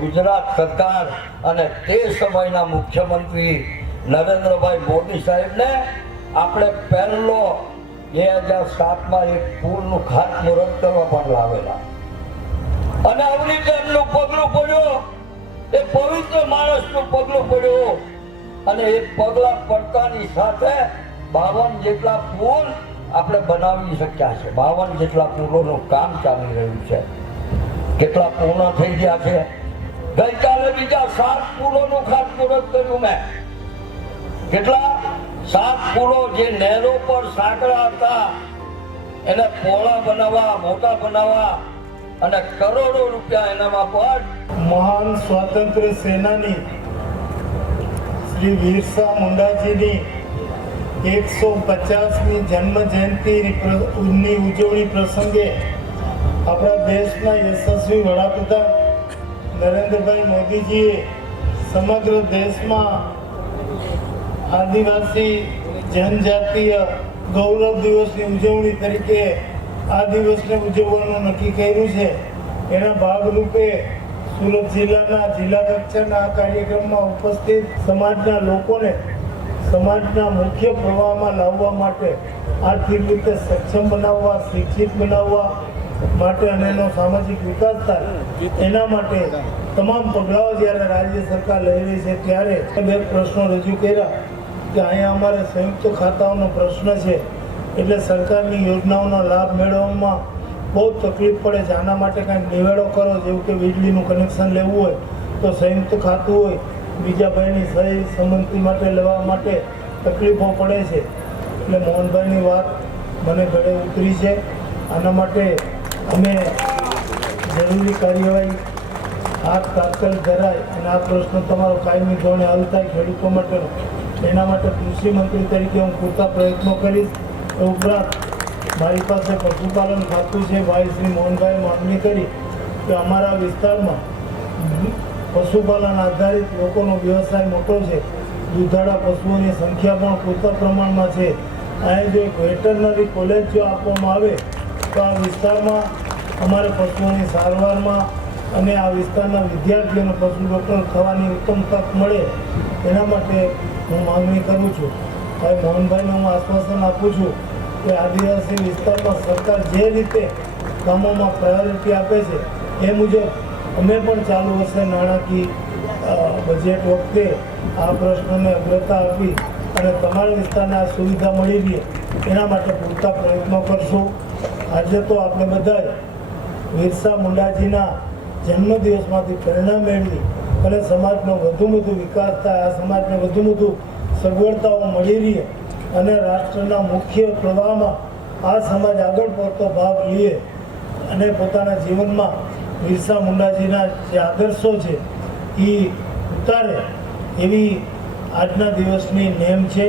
ગુજરાત સરકાર અને તે સમયના મુખ્યમંત્રી નરેન્દ્રભાઈ મોદી સાહેબને આપણે પહેલો 2007માં એક પુલનું ખાતમુહૂર્ત કરવા પણ લાવેલા અને આવી રીતે એમનું પગલું પડ્યું, એ પવિત્ર માણસનું પગલું પડ્યું અને એ પગલા પડતાની સાથે 52 જેટલા પુલ આપણે બનાવી શક્યા છે। 52 જેટલા પુલોનું કામ ચાલી રહ્યું છે। કેટલા પૂર્ણ થઈ ગયા છે? ગઈકાલે બીજા 7 પુલોનું ખાતમુહૂર્ત કર્યું મેં। કેટલા? 7 પુલો જે નહેરો પર સાંકળા હતા એને પહોળા બનાવવા, મોટા બનાવવા અને કરોડો રૂપિયા એનામાં પણ। મહાન સ્વાતંત્ર્ય સેનાની શ્રી બિરસા મુંડાજીની 150મી જન્મ જયંતિની ઉજવણી પ્રસંગે આપણા દેશના યશસ્વી વડાપ્રધાન નરેન્દ્રભાઈ મોદીજીએ સમગ્ર દેશમાં આદિવાસી જનજાતીય ગૌરવ દિવસની ઉજવણી તરીકે આ દિવસને ઉજવવાનું નક્કી કર્યું છે। એના ભાગરૂપે સુરત જિલ્લાના જિલ્લા કક્ષાના આ કાર્યક્રમમાં ઉપસ્થિત સમાજના લોકોને સમાજના મુખ્ય પ્રવાહમાં લાવવા માટે, આર્થિક રીતે સક્ષમ બનાવવા, શિક્ષિત બનાવવા માટે અને એનો સામાજિક વિકાસ થાય એના માટે તમામ પગલાઓ જ્યારે રાજ્ય સરકાર લઈ રહી છે ત્યારે 2 પ્રશ્નો રજૂ કર્યા કે અહીંયા અમારે સંયુક્ત ખાતાઓનો પ્રશ્ન છે, એટલે સરકારની યોજનાઓનો લાભ મેળવવામાં બહુ તકલીફ પડે છે। આના માટે કાંઈક નિવેડો કરો, જેવું કે વીજળીનું કનેક્શન લેવું હોય તો સંયુક્ત ખાતું હોય, બીજા ભાઈની સહી સંમતિ માટે લેવા માટે તકલીફો પડે છે। એટલે મોહનભાઈની વાત મને ગળે ઉતરી છે। આના માટે અમે જરૂરી કાર્યવાહી હાથ તાત્કાલિક ધરાય અને આ પ્રશ્ન તમારો કાયમી ધોરણે હલ થાય ખેડૂતો માટેનો, એના માટે કૃષિ મંત્રી તરીકે હું પૂરતા પ્રયત્નો કરીશ। એ ઉપરાંત મારી પાસે પશુપાલન ખાતું છે। ભાઈ શ્રી મોહનભાઈએ માંગણી કરી કે અમારા વિસ્તારમાં પશુપાલન આધારિત લોકોનો વ્યવસાય મોટો છે, દૂધાળા પશુઓની સંખ્યા પણ પૂરતા પ્રમાણમાં છે। અહીં જો એક વેટરનરી કોલેજ જો આપવામાં આવે તો આ વિસ્તારમાં અમારે પશુઓની સારવારમાં અને આ વિસ્તારના વિદ્યાર્થીઓને પશુ ડૉક્ટર થવાની ઉત્તમ તક મળે, એના માટે હું માંગણી કરું છું। હવે મોહનભાઈને હું આશ્વાસન આપું છું કે આદિવાસી વિસ્તારમાં સરકાર જે રીતે કામોમાં પ્રાયોરિટી આપે છે એ મુજબ અમે પણ ચાલુ વર્ષે નાણાકીય બજેટ વખતે આ પ્રશ્નને અગ્રતા આપી અને તમારા વિસ્તારને આ સુવિધા મળી રહે એના માટે પૂરતા પ્રયત્નો કરશું। આજે તો આપણે બધાએ બિરસા મુંડાજીના જન્મદિવસમાંથી પ્રેરણા મેળવી અને સમાજનો વધુ વધુ વિકાસ થાય, આ સમાજને વધુ વધુ સગવડતાઓ મળી રહે અને રાષ્ટ્રના મુખ્ય પ્રવાહમાં આ સમાજ આગળ પડતો ભાગ લે અને પોતાના જીવનમાં બિરસા મુંડાજીના જે આદર્શો છે એ ઉતારે એવી આજના દિવસની નેમ છે।